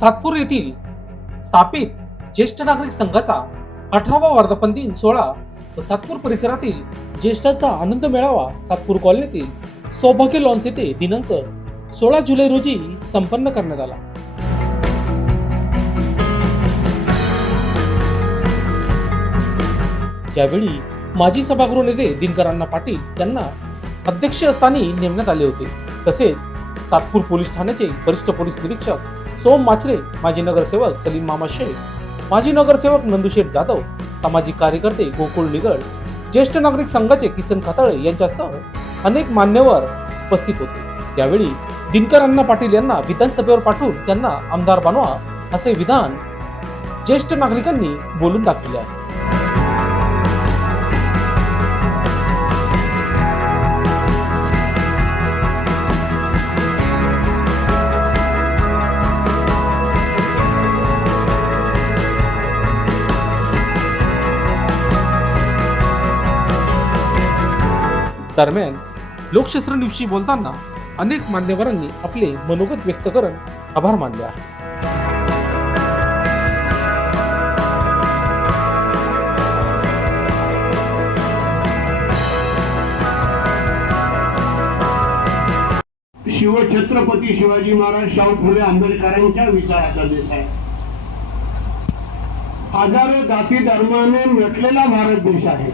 सातपूर येथील स्थापित ज्येष्ठ नागरिक संघाचा अठरावा वर्धापन दिन सोहळा व सातपूर परिसरातील ज्येष्ठाचा आनंद मेळावा सातपूर कॉलनीतील सौभाग्य लॉन्स येथे दिनांक सोळा जुलै रोजी संपन्न करण्यात आला. यावेळी माजी सभागृह नेते दिनकरांना पाटील यांना अध्यक्षस्थानी नेमण्यात आले होते. तसेच सातपूर पोलीस ठाण्याचे वरिष्ठ पोलीस निरीक्षक सोम माचरे माजी नगरसेवक सलीम मामा शेख माजी नगरसेवक नंदुशेठ जाधव सामाजिक कार्यकर्ते गोकुळ निगड ज्येष्ठ नागरिक संघाचे किसन खताळे यांच्यासह अनेक मान्यवर उपस्थित होते. यावेळी दिनकर अण्णा पाटील यांना विधानसभेवर पाठवून त्यांना आमदार बनवा असे विधान ज्येष्ठ नागरिकांनी बोलून दाखवले आहे. दरम्यान लोकशास्त्र दिवशी बोलताना अनेक मान्यवरांनी आपले मनोगत व्यक्त करत आभार मानले आहे शिवछत्रपती शिवाजी महाराज शाहू फुले आंबेडकरांच्या विचाराचा देश आहे. हजारो जाती धर्माने नटलेला भारत देश आहे.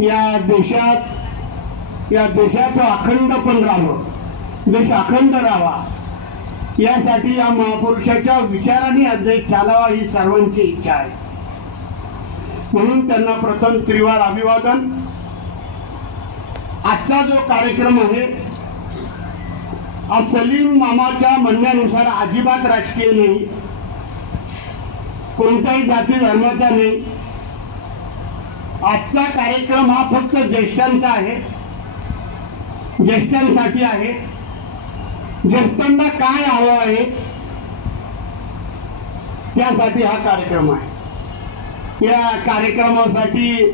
या देशात या देशाचं अखंड पण राहावं. देश अखंड राहावा. यासाठी या महापुरुषाच्या विचाराने अध्यक्ष चालावा ही सर्वांची इच्छा आहे. म्हणून त्यांना प्रथम त्रिवार अभिवादन. आजचा जो कार्यक्रम आहे हा सलीम मामाच्या म्हणण्यानुसार अजिबात राजकीय नाही. कोणत्याही जाती धर्माचा नाही. आजचा कार्यक्रम हा फक्त ज्येष्ठांचा आहे. ज्येष्ठांसाठी आहे. ज्येष्ठांना काय हवं आहे त्यासाठी हा कार्यक्रम आहे. या कार्यक्रमासाठी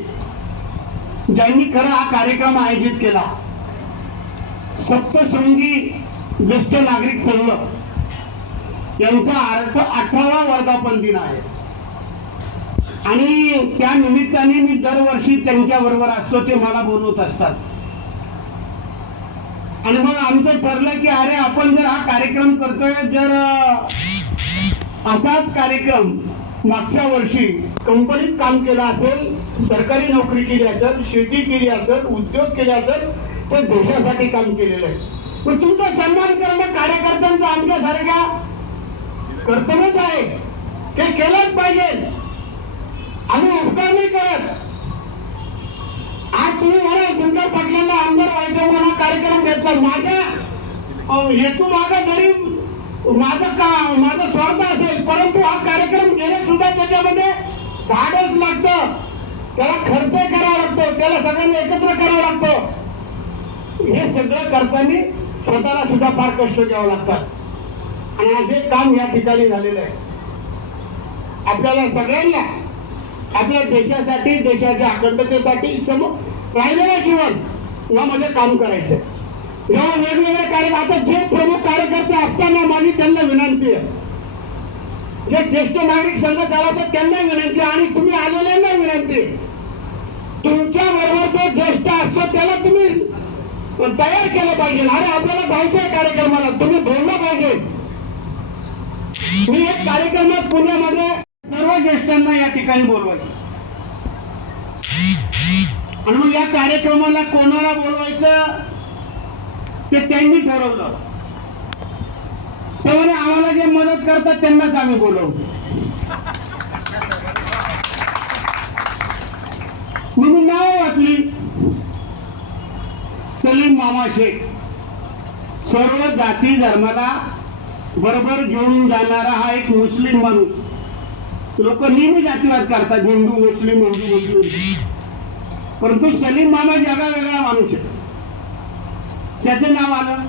ज्यांनी खरं हा कार्यक्रम आयोजित केला सप्तशृंगी ज्येष्ठ नागरिक संघ यांचा अर्थ अठरावा वर्धापन दिन आहे. आणि त्या निमित्ताने मी दरवर्षी त्यांच्या बरोबर असतो ते मला बोलवत असतात. आणि मग आमचं ठरलं की अरे आपण जर हा कार्यक्रम करतोय जर असाच कार्यक्रम मागच्या वर्षी कंपनीत काम केलं असेल सरकारी नोकरी केली असेल शेती केली असेल उद्योग केले असेल तर देशासाठी काम केलेलं आहे. पण तुमचा सन्मान करणं कार्यकर्त्यांचा आमच्यासारख्या कर्तव्यच आहे. ते केलंच पाहिजे. आम्ही उपकार नाही करत. आज तुम्ही म्हणा तुमच्या पाटलांना आमदार व्हायचं म्हणून हा कार्यक्रम घेतला. माझ्या हेतू माझा जरी माझं का माझा स्वार्थ असेल परंतु हा कार्यक्रम घेणे सुद्धा त्याच्यामध्ये झाडच लागतं. त्याला खर्च करावा लागतो त्याला सगळ्यांनी एकत्र करावं लागतं. हे सगळं करताना स्वतःला सुद्धा फार कष्ट घ्यावं लागतात. आणि हे काम या ठिकाणी झालेलं आहे. आपल्याला सगळ्यांना आपल्या देशासाठी देशाच्या अखंडतेसाठी सम राहिलेलं जीवन. यामध्ये काम करायचं जेव्हा वेगवेगळे कार्य आता जे प्रमुख कार्यकर्ते असताना माझी त्यांना विनंती आहे. जे ज्येष्ठ नागरिक संघ झाला तर त्यांना विनंती आणि तुम्ही आलेल्यांना विनंती तुमच्या बरोबर जो ज्येष्ठ असतो त्याला तुम्ही तयार केलं पाहिजे. अरे आपल्याला जायचं आहे कार्यक्रमाला. तुम्ही बोललं पाहिजे. मी एक कार्यक्रमात पुण्यामध्ये सर्व ज्येष्ठांना या ठिकाणी बोलवायचं. आणि मग या कार्यक्रमाला कोणाला बोलवायचं? ते त्यांनी ठरवलं. ते आम्हाला जे मदत करतात त्यांनाच आम्ही बोलवतो. म्हणून नाव वाचली. सलीम मामा शेख. सर्व जाती धर्माला बरोबर घेऊन जाणारा हा एक मुस्लिम माणूस. लोक नेहमी जातीवाद करतात हिंदू मुस्लिम हिंदू मुस्लिम. परंतु सलीम मामा जगा वेगळा माणूस आहे. त्याचं नाव आलं.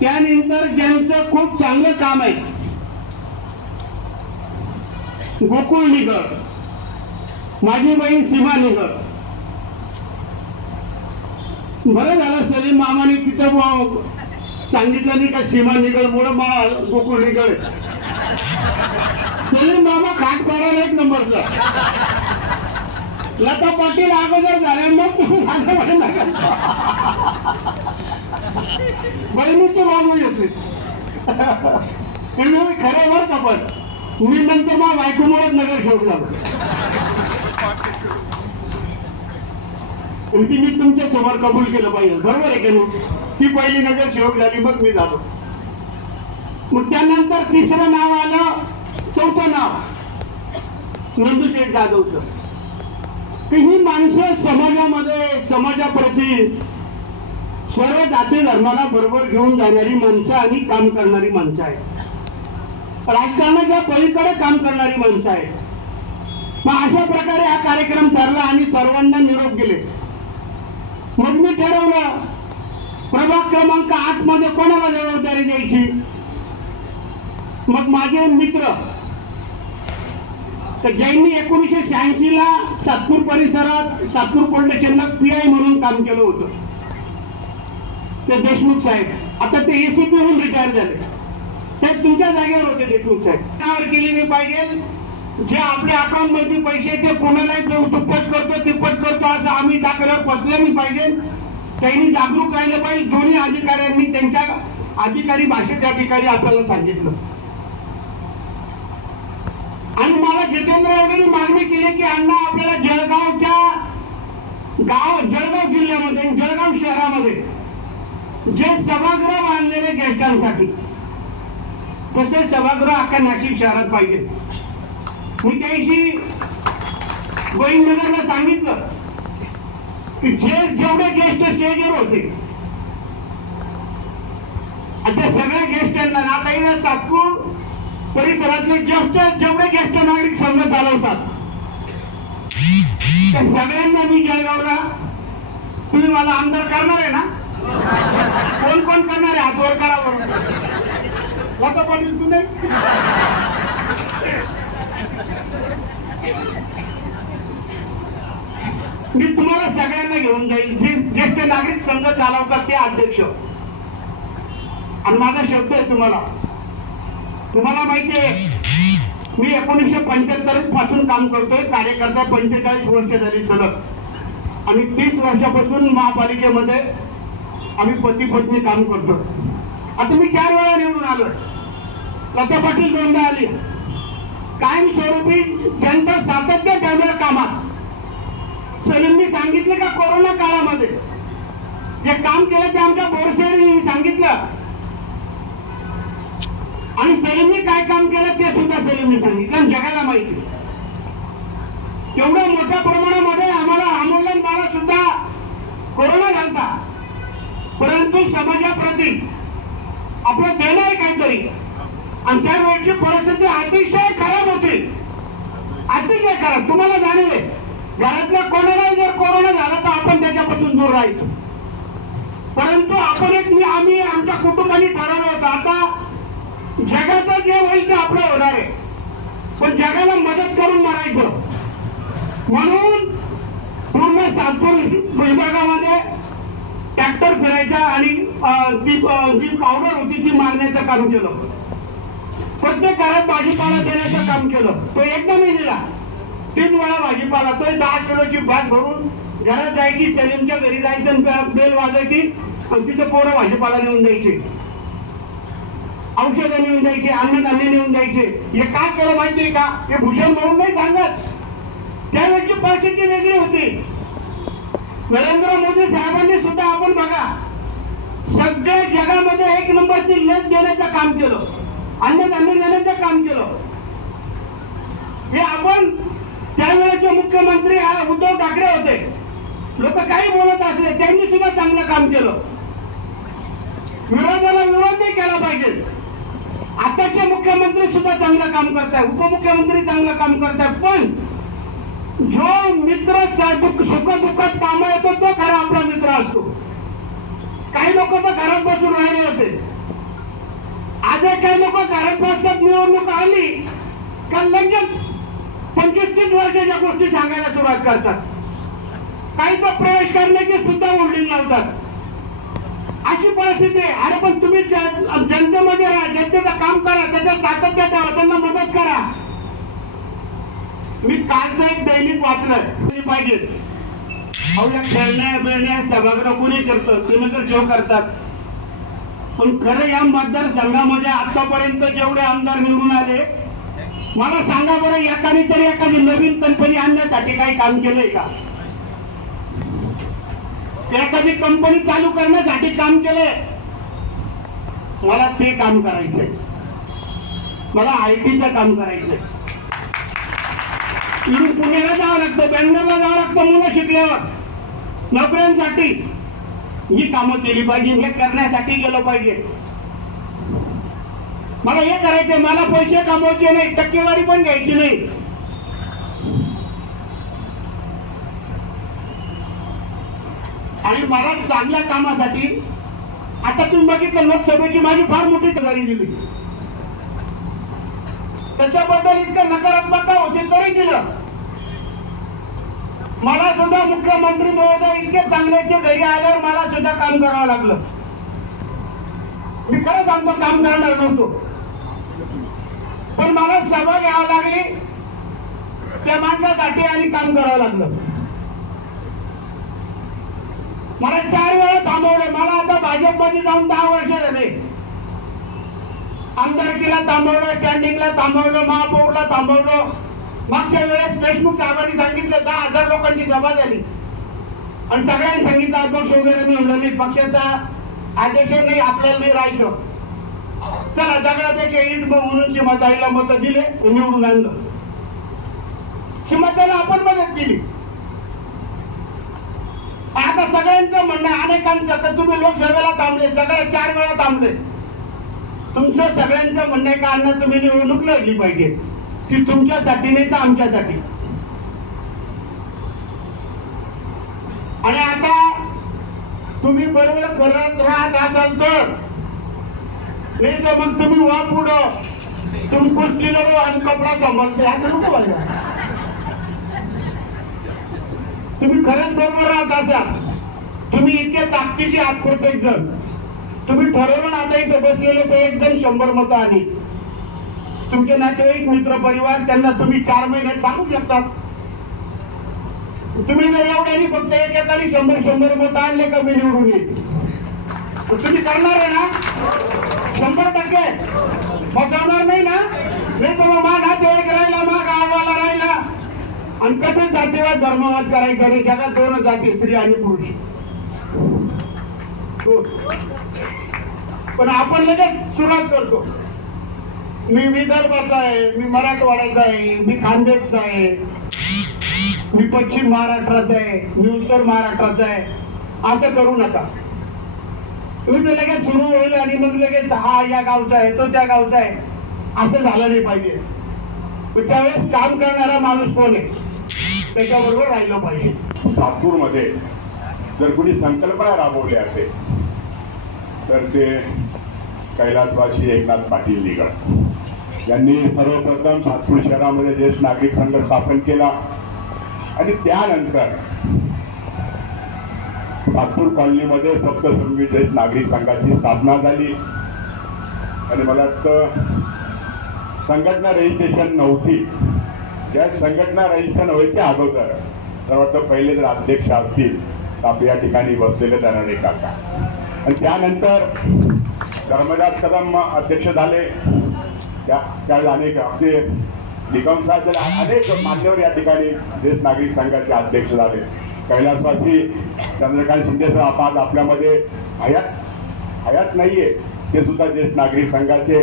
त्यानंतर ज्यांचं खूप चांगलं काम आहे गोकुळ निगड माझी बहीण सीमा निगड बरं झालं सलीम मामाने तिथं सांगितलं नाही का सीमा निगड मुळे गोकुळ निगड सुनील मामा खाट पाडायला एक नंबरचा. लता पाटील अगोदर झाल्या मग तुम्ही सांगा बहिणीचे बाबू येते म्हणजे मी खरं बर कपट पण मी नंतर मग बायकोमुळेच नगर ठेवून झालो मी तुमच्यासमोर कबूल केलं पाहिजे. बरोबर आहे की नाही? ती पहिली नजर शेवट झाली मग मी झालो मग त्यानंतर तिसरं नाव आलं चौथं नाव. नंदुशेठ जाधवचं. की ही माणसं समाजामध्ये समाजाप्रती सर्व जाती धर्माला बरोबर घेऊन जाणारी माणसं आणि काम करणारी माणसं आहेत. राजकारणाच्या पलीकडे काम करणारी माणसं आहेत. मग अशा प्रकारे हा कार्यक्रम ठरला आणि सर्वांना निरोप गेले मग मी ठरवलं प्रभाग क्रमांक आठमध्ये कोणाला जबाबदारी द्यायची? मग माझे मित्र. तर ज्यांनी एकोणीसशे शहाऐंशी ला सातपूर परिसरात सातपूर पोलीस पी आय म्हणून काम केलं होतं. ते देशमुख साहेब. आता ते एसीपी म्हणून रिटायर झाले. साहेब तुमच्या जागेवर होते देशमुख साहेब. त्यावर केली नाही पाहिजे. जे आपल्या अकाउंटमध्ये पैसे ते कोणालाही देऊ. दुप्पट करतो तिप्पट करतो असं आम्ही दाखल्यावर पचलं नाही पाहिजे. त्यांनी जागरूक राहिलं पाहिजे. दोन्ही अधिकाऱ्यांनी त्यांच्या अधिकारी भाषेत त्या ठिकाणी आपल्याला सांगितलं. आणि मला जितेंद्र आवडेने मागणी केली की अण्णा आपल्याला जळगावच्या गाव जळगाव जिल्ह्यामध्ये जळगाव शहरामध्ये जे सभागृह बांधलेले गेस्टांसाठी तसे सभागृह अख्खा नाशिक शहरात पाहिजे. मी त्याशी गोविंदनगरला सांगितलं की जे जेवढे गेस्ट स्टेजवर होते आता सगळ्या गेस्टांना नाताईला सातपूर परिसरातले ज्येष्ठ जेवढे ज्येष्ठ नागरिक संघ चालवतात. त्या सगळ्यांना मी जळगावला तुम्ही मला आमदार करणार आहे ना? कोण कोण करणार आहे? हातवर करावं लता पाटील तू नाही मी तुम्हाला सगळ्यांना घेऊन जाईल जे ज्येष्ठ नागरिक संघ चालवतात ते अध्यक्ष. आणि माझा शब्द आहे तुम्हाला. तुम्हाला माहिती आहे मी एकोणीसशे पंच्याहत्तरपासून काम करतोय कार्यकर्ता पंचेचाळीस वर्ष झाली सलग. आणि तीस वर्षापासून महापालिकेमध्ये आम्ही पती पत्नी काम करतो आता मी चार वेळा निवडून आलो लता पाटील दोनदा आली. कायमस्वरूपी जनता सातत्य ठेवल्या कामात. सलीमनी सांगितलं का कोरोना काळामध्ये? जे काम केलं ते आमच्या बोरसेडनी सांगितलं. आणि सलीमने काय काम केलं ते सुद्धा सलीमने सांगितलं. आणि जगाला माहिती एवढ्या मोठ्या प्रमाणामध्ये आम्हाला आंदोलन मला सुद्धा कोरोना घालता परंतु समाजाप्रती आपलं देणं आहे काहीतरी. आणि त्यावेळची परिस्थिती अतिशय खराब होती. अतिशय खराब. तुम्हाला जाणीव आहे. घरातल्या कोणालाही जर कोरोना झाला तर आपण त्याच्यापासून दूर राहायचो. परंतु आपण एक मी आम्ही आमच्या कुटुंबाने ठरवलं होतं. आता जगाचं जे होईल ते आपलं होणार आहे. पण जगाला मदत करून मरायचं म्हणून पूर्ण सातपूर विभागामध्ये ट्रॅक्टर फिरायचा आणि जी ती जी पावडर होती ती मारण्याचं काम केलं. प्रत्येक घरात भाजीपाला देण्याचं काम केलं. तो एकदा नाही दिला. तीन वेळा भाजीपाला. तो दहा किलोची भात भरून घरात जायची सलीमच्या घरी जायचं आणि बेल वाजायची आणि तिथे पोरं भाजीपाला नेऊन द्यायची. औषधं नेऊन द्यायचे अन्नधान्य नेऊन द्यायचे. हे का केलं माहितीये का? हे भूषण म्हणून नाही सांगत. त्यावेळची परिस्थिती वेगळी होती. नरेंद्र मोदी साहेबांनी सुद्धा आपण बघा सगळ्या जगामध्ये एक नंबरची लस देण्याचं काम केलं. अन्नधान्य देण्याचं काम केलं. हे आपण त्यावेळेचे मुख्यमंत्री उद्धव ठाकरे होते. लोक काही बोलत असले त्यांनी सुद्धा चांगलं काम केलं. विरोधाला विरोध नाही केला पाहिजे. आताचे मुख्यमंत्री सुद्धा चांगलं काम करताय उपमुख्यमंत्री चांगलं काम करताय पण जो मित्र सुखदुःखात दुःख कामा येतो तो खरा आपला मित्र असतो. काही लोक तर घरात बसून राहिले होते. आज काही लोक घरात बसतात निवडणूक आली का लगेच पंचवीस तीस वर्षाच्या गोष्टी सांगायला सुरुवात करतात. काही तर प्रवेश करण्याची सुद्धा होल्डिंग लावतात. अशी परिस्थिती आहे. अरे पण तुम्ही जनतेमध्ये राहा. जनतेचं काम करा. त्याच्यात सातत्य ठेवा. त्यांना मदत करा. मी कालचं एक दैनिक वाचलं पाहिजे. खेळण्या बिळण्या सभागृह कुणी करतं? तुम्ही तर जेव करतात. पण खरं या मतदारसंघामध्ये आतापर्यंत जेवढे आमदार निवडून आले मला सांगा बरं एकाने तरी एखादी नवीन कंपनी आणण्यासाठी काही काम केलंय का? एखादी कंपनी चालू करण्यासाठी काम केलंय. मला ते काम करायचंय. मला आय टीचं काम करायचंय. इकडून पुण्याला जावं लागतं बँगलोरला जावं लागतं मुलं शिकल्यावर. नोकऱ्यांसाठी. ही कामं केली पाहिजे हे करण्यासाठी गेलो पाहिजे. मला हे करायचंय मला पैसे कमवायचे नाही टक्केवारी पण घ्यायची नाही. आणि मला चांगल्या कामासाठी आता तुम्ही बघितलं लोकसभेची माझी फार मोठी तयारी दिली त्याच्याबद्दल इतकं नकारात्मकता होती तरी दिलं. मला सुद्धा मुख्यमंत्री महोदय इतके चांगल्याचे घरी आल्यावर मला सुद्धा काम करावं लागलं. मी खरंच आमचं काम करणार नव्हतो. पण मला सभा घ्यावं लागली. त्या माणसासाठी आणि काम करावं लागलं. मला चार वेळा थांबवलं. मला आता भाजपमध्ये जाऊन दहा वर्ष झाले. आमदारकीला थांबवलं कॅन्टीनला थांबवलं महापौरला थांबवलं. मागच्या वेळेस देशमुख साहेबांनी सांगितलं दहा हजार लोकांची सभा झाली. आणि सगळ्यांनी सांगितलं अध्यक्ष वगैरे मी पक्षाचा आदेश नाही आपल्याला नाही राहायचं. चला सगळ्यापेक्षा ईट म्हणून सीमाताईला मतं दिले निवडून आणलं. सीमाताईला आपण मदत केली. आता सगळ्यांचं म्हणणं अनेकांचं तर तुम्ही लोकसभेला थांबले सगळे चार वेळा थांबले. तुमचं सगळ्यांचं म्हणणं आहे का तुम्ही निवडणूक लढली पाहिजे. ती तुमच्यासाठी नाही तर आमच्यासाठी. आणि आता तुम्ही बरोबर करत राहत असाल तर नाही तर मग तुम्ही वा पुढं तुम्ही कुस्ती लढू आणि कपडा सांभाळते असं नको तुम्ही खरंच बरोबर राहत असाल तुम्ही इतके ताकदीचे आहात प्रत्येक जण. तुम्ही ठरवलं आता इथे बसलेले ते एकदम शंभर मतं आली तुमचे नातेवाईक मित्र परिवार त्यांना तुम्ही चार महिने सांगू शकतात. तुम्ही जर एवढ्यानी फक्त एक एकाने शंभर शंभर मतं आणले का मी निवडून येईल तुम्ही करणार आहे ना? शंभर टक्के. बसवणार नाही ना? नाही तर मग मा नातेवाईक राहिला मा गावाला आणि कधीच जातीवाद धर्मवाद करायचा जगात दोन जाती स्त्री आणि पुरुष. पण आपण लगेच सुरुवात करतो. मी विदर्भाचा आहे मी मराठवाड्याचा आहे मी खानदेशचा आहे मी पश्चिम महाराष्ट्राचा आहे मी उत्तर महाराष्ट्राचा आहे. असं करू नका. तुम्ही तर लगेच सुरू होईल आणि मग लगेच हा या गावचा आहे तो त्या गावचा आहे. असं झालं नाही पाहिजे. त्यावेळेस काम करणारा माणूस कोण आहे? त्याच्याबरोबर राहिलं पाहिजे. सातूरमध्ये जर कुणी संकल्पना राबवली असेल तर ते कैलासवासी एकनाथ पाटील निगड यांनी सर्वप्रथम सातपूर शहरामध्ये ज्येष्ठ नागरिक संघ स्थापन केला. आणि त्यानंतर सातपूर कॉलनीमध्ये सप्तसंगी ज्येष्ठ नागरिक संघाची स्थापना झाली. आणि मला वाटतं संघटना रजिस्ट्रेशन नव्हती. ज्या संघटना रजिस्ट्रेशन व्हायच्या अगोदर तर वाटतं पहिले जर अध्यक्ष असतील तर आपल्या या ठिकाणी बसलेले जाणारे काका आणि त्यानंतर धर्मदास कदम अध्यक्ष झाले. त्या त्यावेळेस अनेक आपले निकम साहेब झाले अनेक मान्यवर या ठिकाणी ज्येष्ठ नागरिक संघाचे अध्यक्ष झाले. कैलासवासी चंद्रकांत शिंदे सर आपण आपल्यामध्ये हयात हयात नाहीये. ते सुद्धा ज्येष्ठ नागरिक संघाचे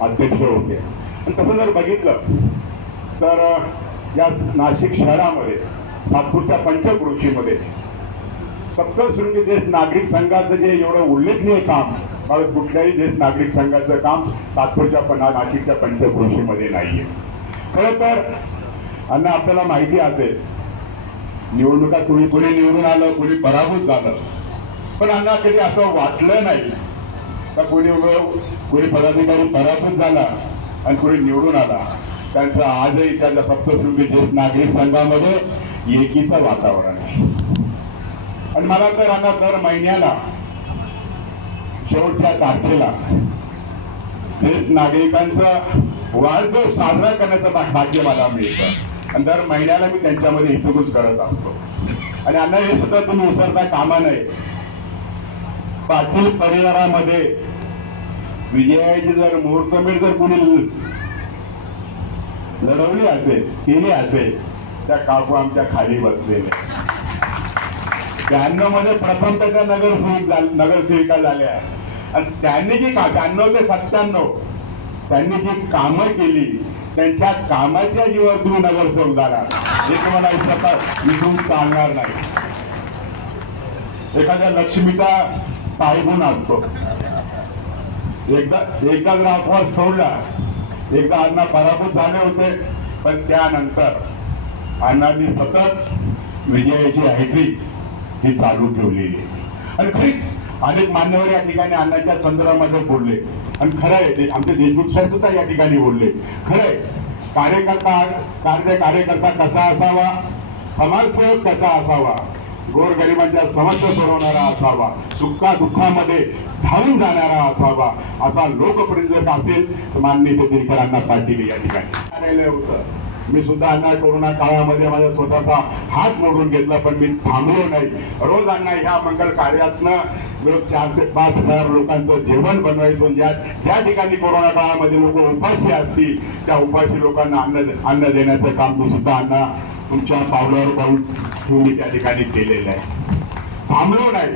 अध्यक्ष होते. आणि तसं जर बघितलं तर या नाशिक शहरामध्ये सातपूरच्या पंचकृषीमध्ये सप्तशृंगी ज्येष्ठ नागरिक संघाचं जे एवढं उल्लेखनीय काम मला कुठल्याही ज्येष्ठ नागरिक संघाचं काम सातपूरच्या पण नाशिकच्या पंचक्रोशीमध्ये नाहीये. खरं तर अण्णा आपल्याला माहिती असेल निवडणुका तुम्ही कोणी निवडून आलं कोणी पराभूत झालं. पण अण्णा कधी असं वाटलं नाही का कोणी कोणी पदाधिकारी पराभूत झाला आणि कोणी निवडून आला? त्यांचं आजही त्यांचा सप्तशृंगी ज्येष्ठ नागरिक संघामध्ये एकीचं वातावरण आहे. आणि मला तर आता दर महिन्याला शेवटच्या तारखेला ज्येष्ठ नागरिकांचा वाढदिवस साजरा करण्याचं भाग्य मला मिळतं. आणि दर महिन्याला मी त्यांच्यामध्ये हितगुज करत असतो. आणि अण्णा हे सुद्धा तुम्ही उचलता कामा नये. पाटील परिवारामध्ये विजयाची जर मुहूर्तमेढ जर कुणी लढवली असेल केली असेल त्या काकू आमच्या खाली बसलेले त्र्याण्णवमध्ये प्रथम त्याच्या नगरसेविक नगरसेविका झाल्या. आणि त्यांनी जी का त्र्याण्णव ते सत्त्याण्णव त्यांनी जी कामं केली त्यांच्या कामाच्या जीवावर तुम्ही नगरसेवक झाला हे तुम्हाला स्वतः विसरून चालणार नाही. एखाद्या लक्ष्मीचा पायगुण असतो. एकदा एकदा जर सोडला एकदा अण्णा पराभूत झाले होते पण त्यानंतर अण्णांनी सतत विजयाची हायड्री ही चालू ठेवलेली आहे. आणि खरी अनेक मान्यवर या ठिकाणी अण्णांच्या संदर्भामध्ये बोलले. आणि खरं आहे ते आमचे देशमुख साहेब सुद्धा या ठिकाणी बोलले. खरं आहे कार्यकर्ता कार्य कार्यकर्ता कसा असावा? समाजसेवक कसा असावा? गोरगरिबांच्या समस्या सोडवणारा असावा सुखा दुःखामध्ये धावून जाणारा असावा असा लोकप्रिय जर असेल तर माननीय ते दिनकरांना पाटील या ठिकाणी. होतं. मी सुद्धा अण्णा कोरोना काळामध्ये माझ्या स्वतःचा हात मोडून घेतला पण मी थांबलो नाही. रोज अण्णा ह्या मंगल कार्यातनं लोक चार ते पाच हजार लोकांचं जेवण बनवायचं ज्या ज्या ठिकाणी कोरोना काळामध्ये लोक उपाशी असतील त्या उपाशी लोकांना अन्न अन्न देण्याचं काम मी सुद्धा अण्णा तुमच्या पावलावर पाऊल तुम्ही त्या ठिकाणी केलेलं आहे. थांबलो नाही.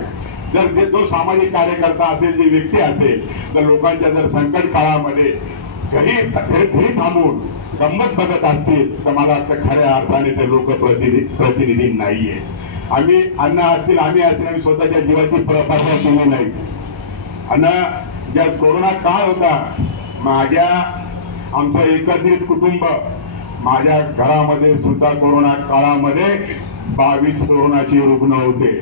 जर जो सामाजिक कार्यकर्ता असेल जी व्यक्ती असेल तर लोकांच्या जर संकट काळामध्ये घरी घरी घरी थांबून गंमत बघत असतील तर मला वाटतं खऱ्या अर्थाने ते लोक प्रतिनिधी प्रतिनिधी नाहीये. आम्ही अण्णा असतील आम्ही असतील आम्ही स्वतःच्या जीवाची प्रपासना केली नाही. अण्णा ज्या कोरोना काळ होता माझ्या आमचं एकत्रित कुटुंब माझ्या घरामध्ये सुद्धा कोरोना काळामध्ये बावीस कोरोनाचे रुग्ण होते.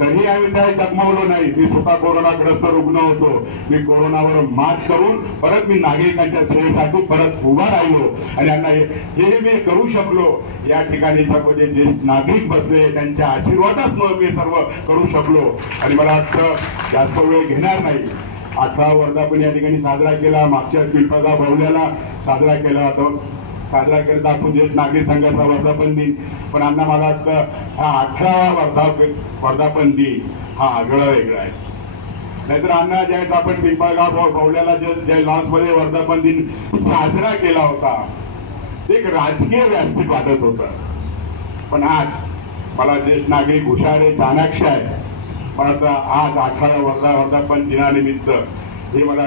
कधी आम्ही त्या डगमवलो नाही? मी स्वतः कोरोनाग्रस्त रुग्ण होतो. मी कोरोनावर मात करून परत मी नागरिकांच्या सेवेसाठी परत उभा राहिलो. आणि यांना हे मी करू शकलो. या ठिकाणी जे जे नागरिक बसले त्यांच्या आशीर्वादात मी सर्व करू शकलो. आणि मला वाटतं जास्त वेळ घेणार नाही. अठरा वर्धापन या ठिकाणी साजरा केला. मागच्या पिंपळगाव भवल्याला साजरा केला होता. साजरा करत आपण जे नागरिक संघाचा वर्धापन दिन पण अण्णा मला वाटतं हा अठरावा वर्धापन वर्धापन दिन हा आगळा वेगळा आहे. नाहीतर अण्णा ज्यावेळेस आपण पिंपळगाव पवल्याला जे ज्या लॉन्समध्ये वर्धापन दिन साजरा केला होता ते एक राजकीय व्यासपीठ वाटत होतं. पण आज मला ज्येष्ठ नागरिक हुशार आहे चाणाक्ष आहे मला आता आज अठराव्या वर्धा वर्धापन दिनानिमित्त हे मला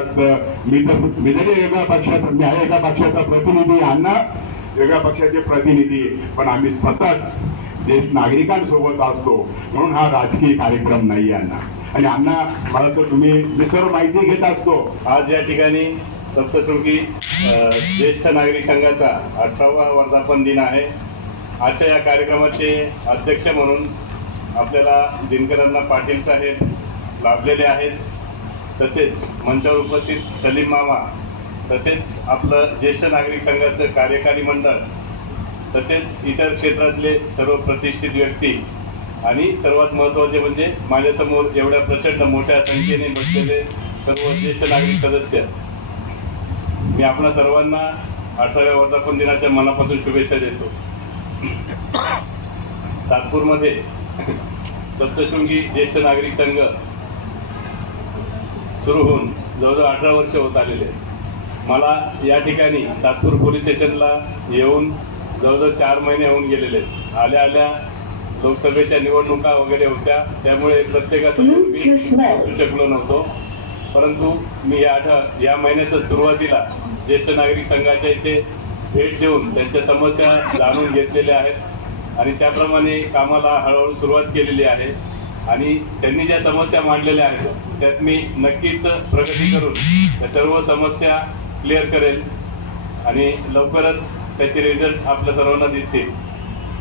मी तर मी जरी वेगळ्या पक्षात मी आहे एका पक्षाचा प्रतिनिधी अण्णा वेगळ्या पक्षाचे प्रतिनिधी. पण आम्ही सतत ज्येष्ठ नागरिकांसोबत असतो. म्हणून हा राजकीय कार्यक्रम नाही अण्णा आणि अण्णा मला तर तुम्ही मी सर्व माहिती घेत असतो. आज या ठिकाणी सप्तशृंगी ज्येष्ठ नागरिक संघाचा अठरावा वर्धापन दिन आहे. आजच्या या कार्यक्रमाचे अध्यक्ष म्हणून आपल्याला दिनकरांना पाटील साहेब लाभलेले आहेत. तसेच मंचावर उपस्थित सलीम मामा तसेच आपलं ज्येष्ठ नागरिक संघाचं कार्यकारी मंडळ तसेच इतर क्षेत्रातले सर्व प्रतिष्ठित व्यक्ती आणि सर्वात महत्त्वाचे म्हणजे माझ्यासमोर एवढ्या प्रचंड मोठ्या संख्येने बसलेले सर्व ज्येष्ठ नागरिक सदस्य. मी आपणा सर्वांना अठराव्या वर्धापन दिनाच्या मनापासून शुभेच्छा देतो. सातपूरमध्ये सप्तशृंगी ज्येष्ठ नागरिक संघ सुरू होऊन जवळजवळ अठरा वर्ष होत आलेले आहेत. मला या ठिकाणी सातपूर पोलीस स्टेशनला येऊन जवळजवळ चार महिने होऊन गेलेले आहेत. आल्या आल्या लोकसभेच्या निवडणुका वगैरे होत्या. त्यामुळे प्रत्येकासमोर मी पोहोचू शकलो नव्हतो. परंतु मी या आठ या महिन्याच्या सुरुवातीला ज्येष्ठ नागरिक संघाच्या इथे भेट देऊन त्यांच्या समस्या जाणून घेतलेल्या आहेत. आणि त्याप्रमाणे कामाला हळूहळू सुरुवात केलेली आहे. आणि त्यांनी ज्या समस्या मांडलेल्या आहेत त्यात मी नक्कीच प्रगती करून त्या सर्व समस्या क्लिअर करेल आणि लवकरच त्याचे रिझल्ट आपल्या सर्वांना दिसतील.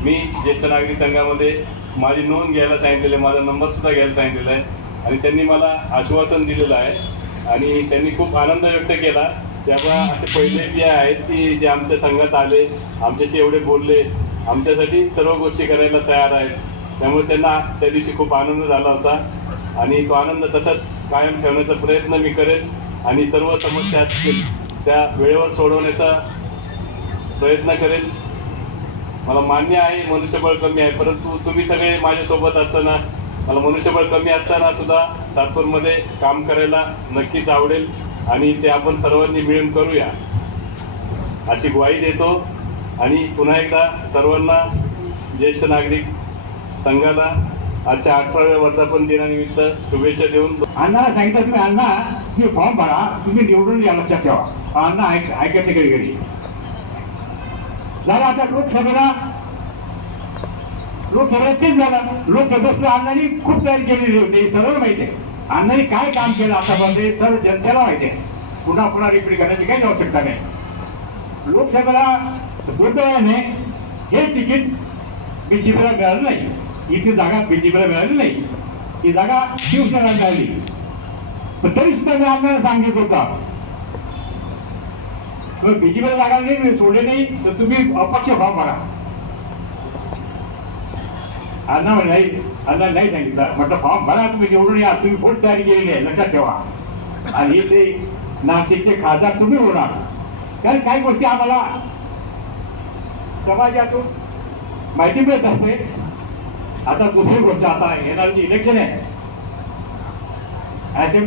मी ज्येष्ठ नागरिक संघामध्ये माझी नोंद घ्यायला सांगितलेली आहे माझा नंबरसुद्धा घ्यायला सांगितलेला आहे आणि त्यांनी मला आश्वासन दिलेलं आहे आणि त्यांनी खूप आनंद व्यक्त केला. त्यामुळे असे पहिले जे आहेत की जे आमच्या संघात आले आमच्याशी एवढे बोलले आमच्यासाठी सर्व गोष्टी करायला तयार आहेत. त्यामुळे त्यांना त्या दिवशी खूप आनंद झाला होता. आणि तो आनंद तसाच कायम ठेवण्याचा प्रयत्न मी करेन. आणि सर्व समस्या असतील त्या वेळेवर सोडवण्याचा प्रयत्न करेन. मला मान्य आहे मनुष्यबळ कमी आहे. परंतु तुम्ही सगळे माझ्यासोबत असताना मला मनुष्यबळ कमी असताना सुद्धा सातपूरमध्ये काम करायला नक्कीच आवडेल. आणि ते आपण सर्वांनी मिळून करूया. अशी ग्वाही देतो. आणि पुन्हा एकदा सर्वांना ज्येष्ठ नागरिक संघाला आजच्या अठराव्या वर्धापन दिनानिमित्त शुभेच्छा देऊन अण्णाला सांगितलं तुम्ही अण्णा तुम्ही फॉर्म भरा तुम्ही निवडून या लक्षात ठेवा. अण्णा ऐक ऐकत घरी घडी झालं आता लोकसभेला. लोकसभेला तेच झालं. लोकसभेतलं अण्णांनी खूप तयारी केलेली होती सर्व माहिती आहे. अण्णांनी काय काम केलं आतापर्यंत हे सर्व जनतेला माहिती आहे. पुन्हा पुन्हा रिपीट करण्याची काही आवश्यकता नाही. लोकसभेला दुर्दैवाने हे तिकीट बीजेपीला मिळालं नाही. इथे जागा बीजेपीला मिळाली नाही. ही जागा शिवसेना मिळाली. पण तरी सुद्धा मी आपल्याला सांगित होता. बीजेपीला जागा नाही सोडले नाही तर तुम्ही अपक्ष फॉर्म भरा अण्णा म्हणजे नाही अण्णा नाही सांगितलं. म्हटलं फॉर्म भरा तुम्ही निवडून या तुम्ही फोट तयारी केलेली आहे लक्षात ठेवा. आणि ते नाशिकचे खासदार तुम्ही होणार. कारण काही गोष्टी आम्हाला समाजातून माहिती मिळत असते. आता दुसरी गोष्ट आता येणार जी इलेक्शन आहे.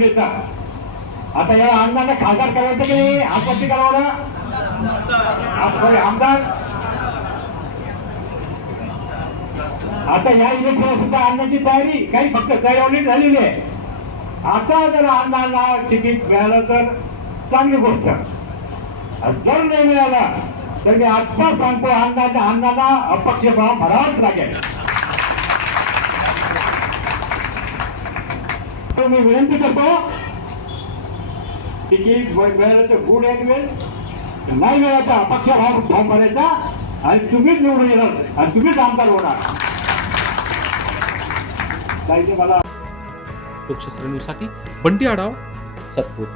का आता या अण्णांना खासदार करायचं की नाही? आपत्ती करावं ना आमदार? आता या इलेक्शन सुद्धा आणण्याची तयारी काही फक्त तयारी ऑलरेडी झालेली आहे. आता जर अण्णांना तिकीट मिळालं तर चांगली गोष्ट. जर नाही मिळाला तर मी आत्ता सांगतो अण्णांना अण्णांना अपक्ष भाव भरावाच लागेल. मी विनंती करतो तिकीट मिळालं तर गुड एक वेळ नाही मिळायचा अपक्ष भाग फॉर्म भरायचा आणि तुम्हीच निवडून येणार. आणि तुम्हीच आमदार होणार. काही मला लोकशास्त्र बंटी आढाव सत्पूर.